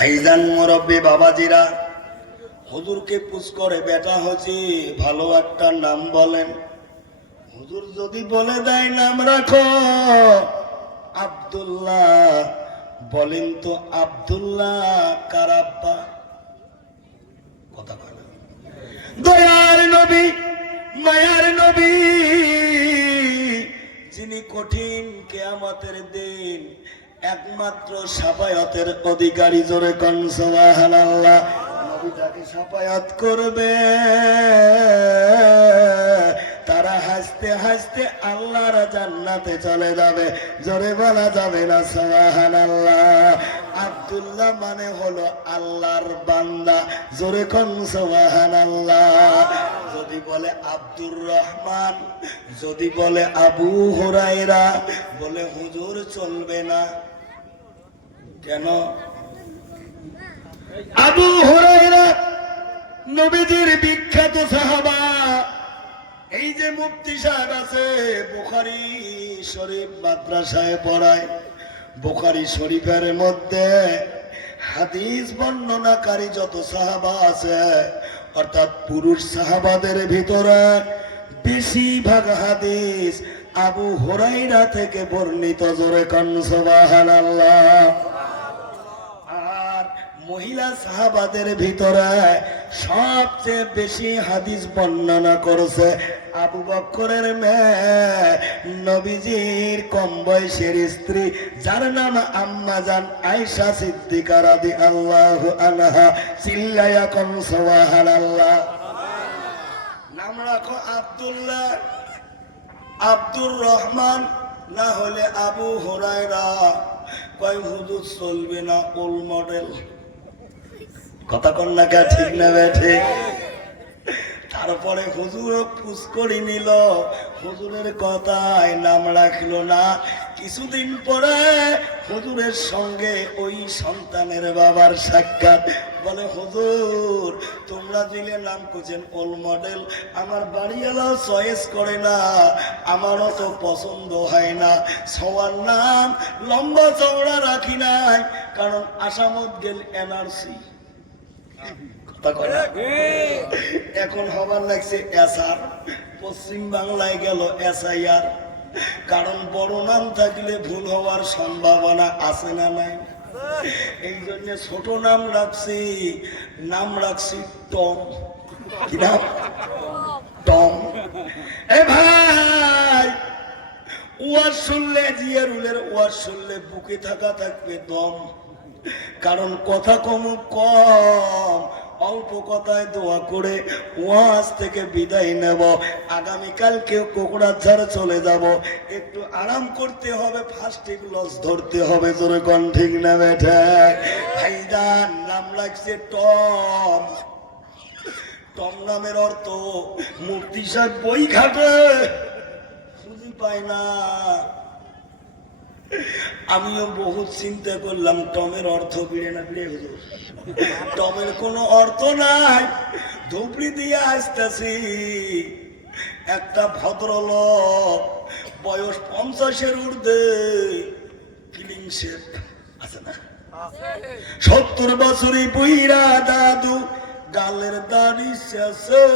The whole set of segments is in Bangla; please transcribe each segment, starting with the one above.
ভাইজান মুরব্বী বাবাজিরা, হুজুরকে পুছ করে বেটা হচ্ছে ভালো একটা নাম বলেন। হুজুর যদি বলে দেয় নাম রাখো আব্দুল্লাহ, বলেন তো আব্দুল্লাহ কার আব্বা? কথা বলেন। দয়ার নবী, মায়ার নবী, যিনি কঠিন কিয়ামতের দিন একমাত্র শাফায়াতের অধিকারী, জোরে কোন সুবহানাল্লাহ, নবীটাকে শাফায়াত করবে। তারা হাসতে হাসতে আল্লাহর জান্নাতে চলে যাবে, জোরে বলা যাবে না সুবহানাল্লাহ। আব্দুল্লাহ মানে হলো আল্লাহর বান্দা, জোরে কোন সুবহানাল্লাহ। যদি বলে আব্দুর রহমান, যদি বলে আবু হুরায়রা, বলে হুজুর চলবে না। কেন? আবু হুরায়রা নবীজির বিখ্যাত সাহাবা। এই যে মুফতি সাহেব আছে, বুখারী শরীফ মাদ্রাসায় পড়ায়। বুখারী শরীফের মধ্যে হাদিস বর্ণনাকারী যত সাহাবা আছে, অর্থাৎ পুরুষ সাহাবাদের ভিতরে বেশিরভাগ হাদিস আবু হুরায়রা থেকে বর্ণিত, জোরে কোন সুবহানাল্লাহ। আর মহিলা সাহাবাদের ভিতরে সবচেয়ে বেশি হাদিস বর্ণনা করেছে আবু বকরের মেয়ে, নবীজির কম বয়সের স্ত্রী, যার নাম আম্মা জান আয়েশা সিদ্দিকা রাদিয়াল্লাহু আনহা। চিল্লায়া কোন সুবহানাল্লাহ। নাম রাখো আব্দুল্লাহ, আব্দুর রহমান, না হলে আবু হুরায়রা। কয় হুজুর চলবে না, ওল মডেল। কথা কন না কে? ঠিক না বেঠে? তারপরে হুজুর পুছ করে নিল, হুজুরের কথায় নাম রাখলো না। কিছুদিন পরে হুজুরের সঙ্গে ওই সন্তানের বাবার সাক্ষাৎ। বলে হুজুর, তোমরা দিলে নাম করছেন ওল মডেল, আমার বাড়িওয়ালাও চয়েস করে না, আমারও তো পছন্দ হয় না। সবার নাম লম্বা চওড়া রাখি নাই, কারণ আসামত গেল এনআরসি। এখন হবার লাগছে এসআর, পশ্চিম বাংলায় গেল এসআইআর। কারণ বড় নাম থাকলে ভুল হওয়ার সম্ভাবনা আছে না নাই? এই জন্য ছোট নাম রাখছি, নাম রাখছি টম। কি নাম? টম। এ ভাই, ওয়াজ শুনলে, জিয়ারুলের ওয়াজ শুনলে বুকে থাকা থাকবে দম। কারণ কথা কম, অল্প কথায় দোয়া করে ওয়াজ থেকে বিদায় নেব। আগামীকালকে কোকড়াঝাড় চলে যাব, একটু আরাম করতে হবে, ফার্স্ট ক্লাস ধরতে হবে, জোরে কোন ঠিক না বেঠে? ভাইজান নাম রাখছে টম। টম নামের অর্থ মুফতি সাহেব বই ঘাটে খুঁজে পায় না। আমিও বহুত চিন্তা করলাম টমের অর্থ বিড়ে না বিড়ে হলো। টমের কোনো অর্থ নাই। ধুবড়ি দিয়ে আসতেছি, একটা ভদ্রলোক, বয়স 50-এর ঊর্ধ্বে, ক্লিন শেপ আছে না, 70 বছরই বুইরা দাদু, গালের দাড়ি শেষে,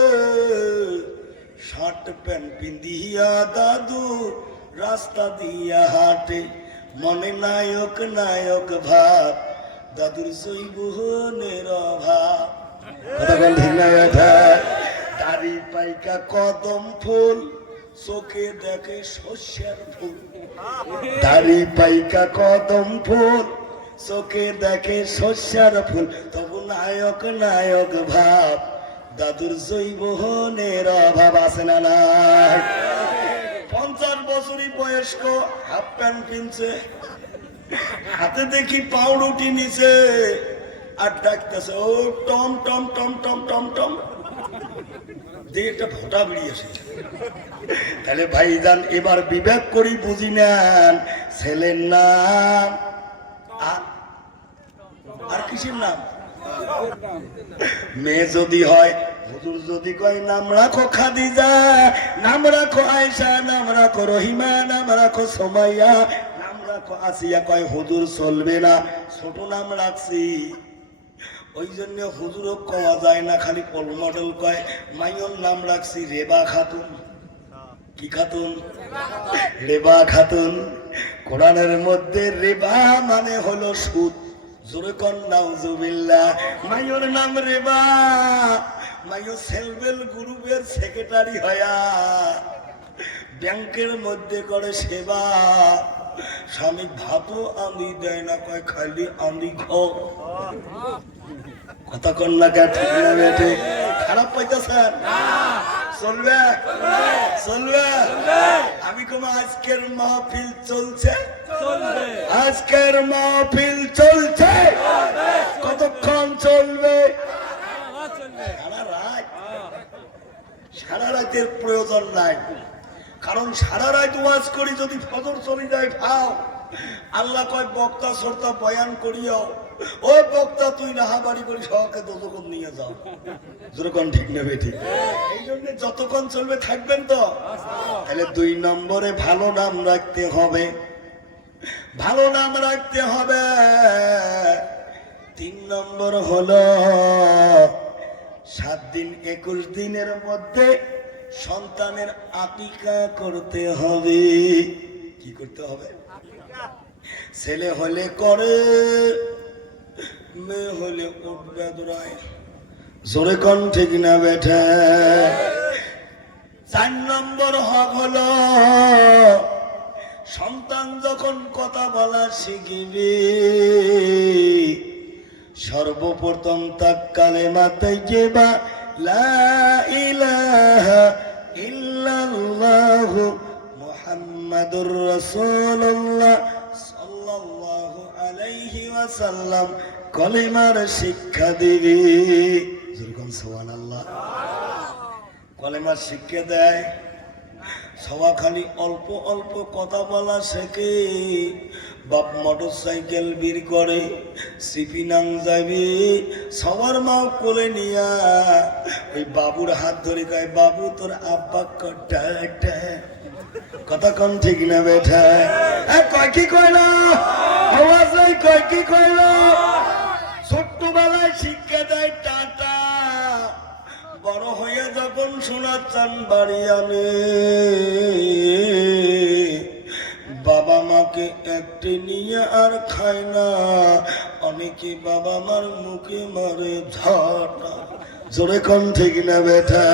শার্ট প্যান্ট পিন্দিয়া দাদু রাস্তা দিয়া হাঁটে, মনে নায়ক নায়ক ভাব, দাদুর জৈবনের অভাব। দাড়ি পাইকা কদম ফুল, চোখে দেখে শস্যের ফুল। দাড়ি পাইকা কদম ফুল, চোখে দেখে শস্যের ফুল, তবু নায়ক নায়ক ভাব, দাদুর জৈবনের অভাব আছে না নাই? 50 বছরই বয়স্ক, হাফ প্যান্ট কিনছে, হাতে দেখি পাউরুটি নিছে, আর ডাকতেছে ও Tom Tom Tom Tom Tom Tom, দিয়ে একটা ভোটা বেরিয়েছে। তাহলে ভাইজান এবার বিবেক করি বুঝি নেন, ছেলের নাম আর কিসের নাম? মেয়ে যদি হয়, হুজুর যদি কয় নাম রাখো খাদিজা, নাম রাখো আয়েশা, নাম রাখো রহিমা, নাম রাখো সুমাইয়া, নাম রাখো আসিয়া, কয় হুজুর চলবে না, ছোট নাম রাখছি ওই জন্য হুজুরও কওয়া যায় না, খালি পোল মডেল কয়। মাইয়র নাম রাখছি রেবা খাতুন। কি খাতুন? রেবা খাতুন। কোরআনের মধ্যে রেবা মানে হলো সুদ। জোরে কোন নাউজুবিল্লাহ। মাইয়র নাম রেবা। মাইয়র সেলবেল গ্রুপের সেক্রেটারি হয়া ব্যাংকের মধ্যে করে সেবা। স্বামী ভাতও আনি দেয় না, কয় খালি আনি খাও। কথা কন না কে? ঠিক না বেটে? খারাপ পাইতেছেন? চলবে চলবে। আমি কম আজকের মাহফিল চলছে, আজকের মাহফিল চলছে। কতক্ষণ চলবে? সারা রাত। সারা রাতের প্রয়োজন নাই, কারণ সারা রাত ওয়াজ করি যদি ফজর চলে যায় খাও। আল্লাহ কয় বক্তা শ্রোতা বয়ান করিও, ওই বক্তা তুই রাহাবাড়ি করি সবাইকে যতক্ষণ নিয়ে যাও। যতক্ষণ ঠিক নেবে ঠিক। এই জন্য যতক্ষণ চলবে থাকবেন তো। তাহলে 2 নম্বরে ভালো নাম রাখতে হবে, ভালো নাম রাখতে হবে। 3 নম্বর হলো 7 দিন 21 দিনের মধ্যে সন্তানের আকিকা করতে হবে। কি করতে হবে? ছেলে হলে করে, মেয়ে হলে উঠবে দৌড়ায়। জোরে কোন ঠিক না বেঠে? 4 নম্বর হক হলো সন্তান যখন কথা বলা শিখবে, সর্বপ্রথম তাক কালেমা তাইয়্যিবা লা ইলাহা ইল্লাল্লাহু মুহাম্মাদুর রাসূলুল্লাহ সাল্লাল্লাহু আলাইহি ওয়াসাল্লাম কলিমার শিক্ষা দিবি। যেরকম সুবহানাল্লাহ। কলিমার শিক্ষা দেয়। সবা খালি অল্প অল্প কথা বলা শেখে। বাপ মোটর সাইকেল বীর করে, সিপিনাং যাবি, সবার মাও কোলে নিয়া ওই বাবুর হাত ধরে কয়, বাবু তোর আব্বা কটা। কথা কন ঠিক না বেঠা? কয় কি কইলা? আওয়াজ নাই। কয় কি কইলা? ছোট্টবেলায় শিক্ষা দেয় টাটা, বড় হয়ে যখন শোনা চান বাড়ি আনে। বাবা মাকে একটি নিয়ে আর খায় না, অনেকে বাবা মার মুখে মারে ঝাঁটা। জোরে কোন ঠিক না বেঠা?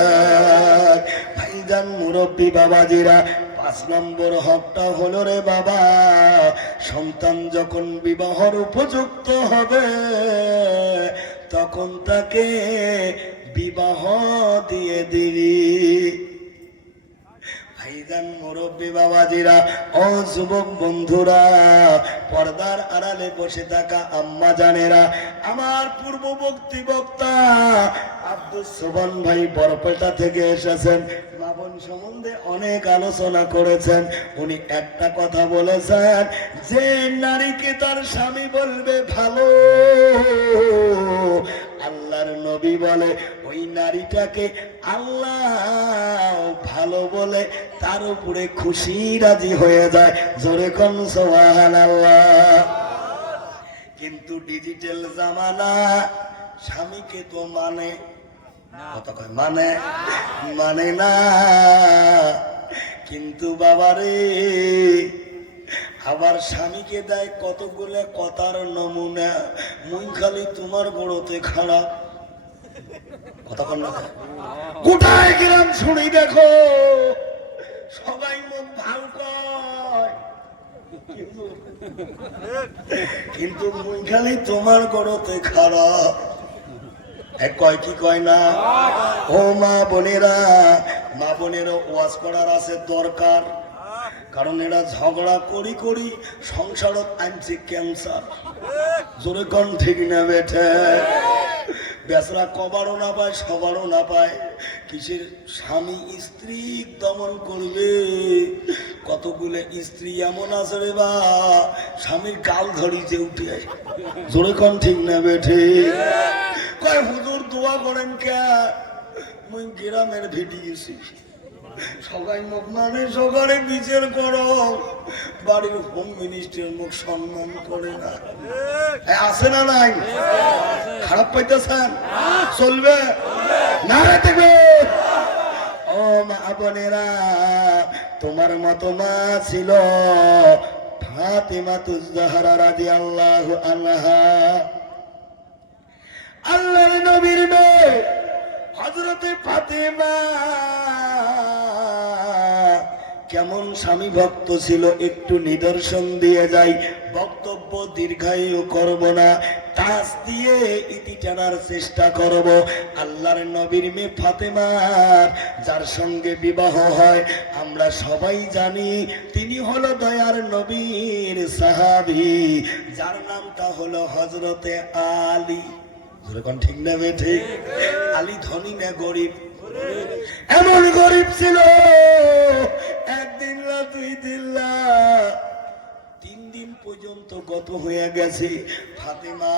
ভাইজান মুরব্বী বাবাজিরা, 5 নম্বর হকটা হলো রে বাবা, সন্তান যখন বিবাহর উপযুক্ত হবে তখন তাকে বিবাহ দিয়ে দিবি। ভাইজান মুরব্বী বাবাজিরা, ও যুবক বন্ধুরা, পর্দার আড়ালে বসে থাকা আম্মা জানেরা, আমার পূর্ববর্তী বক্তা আব্দুল সোবান ভাই বরপেটা থেকে এসেছেন। মা বোন সম্বন্ধে অনেক আলোচনা করেছেন। উনি একটা কথা বলেছেন, যে নারীকে তার স্বামী বলবে ভালো, আল্লাহর নবী বলে ওই নারীটাকে আল্লাহ ভালো বলে তার উপরে খুশি রাজি হয়ে যায়। জোরে কোন সুবহানাল্লাহ। কিন্তু ডিজিটাল জামানা, স্বামীকে তো মানে মানে না। কিন্তু বাবারে, আবার স্বামীকে দেয় কতগুলো কথার নমুনা। মুই খালি তোমার গোড়তে খারাপ। কথা কন না? গোটায় গ্রাম শুনি দেখো, সবাই মুখ ভালো কয়, কিন্তু মুই খালি তোমার গোড়তে খারাপ। কয় কি কয় না? ও মা বোনেরা, মা বোনেরও ওয়াজ করার আছে দরকার। কারণ এরা ঝগড়া করি করি সংসারত আনছে ক্যান্সার। জোরে কোন ঠিক না বেঠে? বেচারা কবারও না পায়, সবারও না পায়। কিসের স্বামী স্ত্রী দমন করবে? কতগুলো স্ত্রী এমন আছে রে বা, স্বামীর গাল ধরিতে উঠে আসে। জোরে কোন ঠিক না বেঠে? কয় হুজুর দোয়া করেন কে? মুই গ্রামের ভিটি গেছি, সবাই মুখ মানে সকালে বিচার করো, বাড়ির হোম মিনিস্টার মুখ সম্মান করে না। আছে না নাই? খারাপ পাইতেছেন? চলবে না দেখবে। ও মা বোনেরা, তোমার মতো মা ছিল ফাতেমাতুজ জাহরা রাদিয়াল্লাহু আনহা, আল্লাহর নবীর মেয়ে হযরতে ফাতেমা কেমন স্বামী ভক্ত ছিল একটু নিদর্শন দিয়ে যাই। বক্তব্য দীর্ঘায়ু করব না, টাচ দিয়ে ইতি টানার চেষ্টা করব। আল্লাহর নবীর মেয়ে ফাতেমার যার সঙ্গে বিবাহ হয় আমরা সবাই জানি তিনি হলো দয়ার নবীর সাহাবী, যার নামটা হলো হযরতে আলী। যখন ঠিক না বেঠে? আলী ধনী না গরিব? এমন গরিব ছিল একদিন না দুই দিন না 3 দিন পর্যন্ত গত হয়ে গেছে। ফাতেমা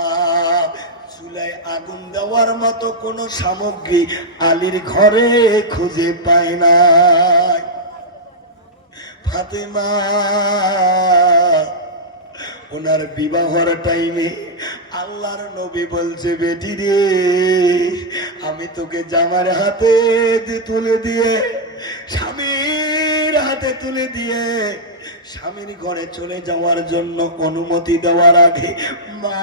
চুলায় আগুন দেওয়ার মতো কোন সামগ্রী আলীর ঘরে খুঁজে পায় না। ফাতেমা ওনার বিবাহর টাইমে আল্লাহর নবী বলছে, বেটি রে, আমি তোকে জামার হাতে তুলে দিয়ে স্বামীর হাতে তুলে দিয়ে স্বামীর ঘরে চলে যাওয়ার জন্য অনুমতি দেওয়ার আগে মা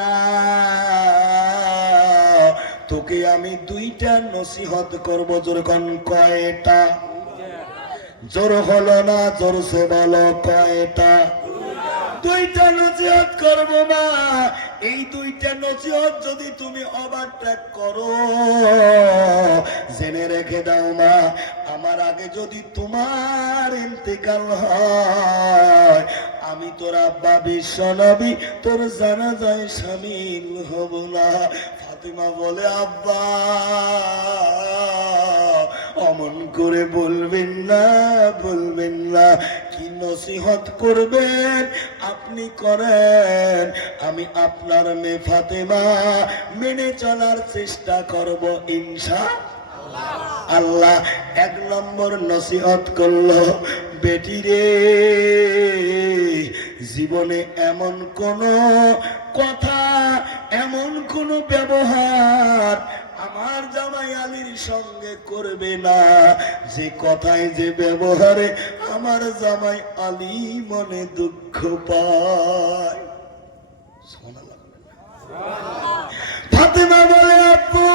তোকে আমি 2টা নসিহত করবো। যখন কয়টা? জোর হলো না, জোরসে বলো কয়টা? 2টা নসিহত করবো মা। এই 2টা নসিহত যদি তুমি ওভারটেক করো, জেনে রেখে দাও মা, আমার আগে যদি তোমার ইন্তেকাল হয় আমি তোর আব্বা বিশ্ব নবী তোর জানাজায় শামিল হব না। ফাতেমা বলে, আব্বা অমন করে বলবেন না, বলবেন না। কি নসিহত করবেন আপনি করেন, আমি আপনার মেয়ে ফাতেমা মেনে চলার চেষ্টা করব ইনশাআল্লাহ। 1 নম্বর নসিহত করলো, বেটি রে, জীবনে এমন কোন কথা, এমন কোন ব্যবহার আমার জামাই আলীর সঙ্গে করবে না যে কথায় যে ব্যবহারে আমার জামাই আলী মনে দুঃখ পায়। ফাতেমা বলে, আব্বু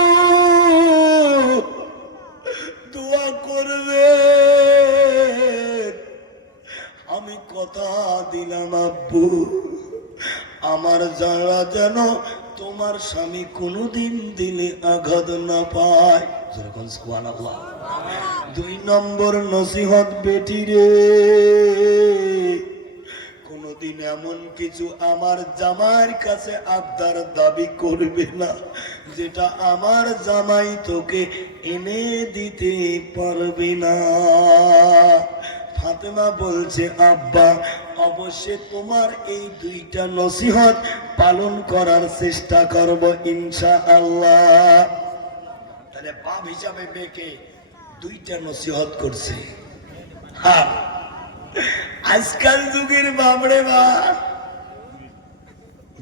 দোয়া করবে, আমি কথা দিলাম আব্বু আমার যারা যেন তোমার স্বামী কোনদিন দিলে আঘাত না পায়। যেরকম সুবহানাল্লাহ। 2 নম্বর নসিহত, বেটি রে, কোনদিন এমন কিছু আমার জামাইয়ের কাছে আবদার দাবি করবে না যেটা আমার জামাই তোকে এনে দিতে পারবে না। ফাতেমা বলছে, আব্বা অবশ্যই তোমার এই 2টা নসিহত পালন করার চেষ্টা করব ইনশাআল্লাহ। তাহলে বাপ হিসাবে মেয়েকে 2টা নসিহত করছে। হ্যাঁ, আজকাল যুগের বাপরে বা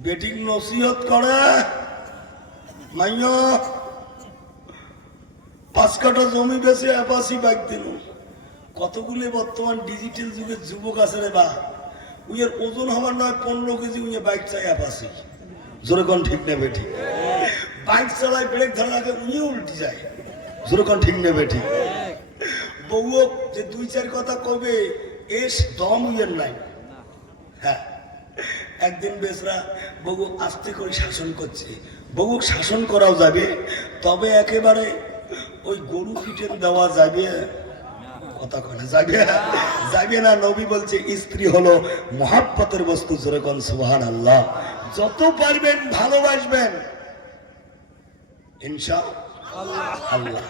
বেটিং নসিহত করে মাইয়া 5 কাঠা জমি বেচে 81 বাইক দিল। কতগুলো বর্তমান ডিজিটাল যুগের যুবক আছে রে বা, উইয়ের ওজন হওয়ার নয় 15 কেজি, উইয়ে বাইক চাই 81। জোরে কোন ঠিক নেবে ঠিক? বাইক চালায় ব্রেক ধরার আগে উনি উল্টি যায়। জোরে কোন ঠিক নেবে ঠিক? বউ যে 2-4 কথা কবে এস দম উইয়ের নাই। হ্যাঁ, একদিন বেসরা বউ আস্তে করে শাসন করছে। বউ শাসন করাও যাবে, তবে একেবারে ওই গরু পিঠে দেওয়া যাবে কথা কনা যাবে যাবে না। নবী বলছে স্ত্রী হলো মহাব্বতের বস্তু। যেরকম সুবহানাল্লাহ। যত পারবেন ভালোবাসবেন ইনশাআল্লাহ।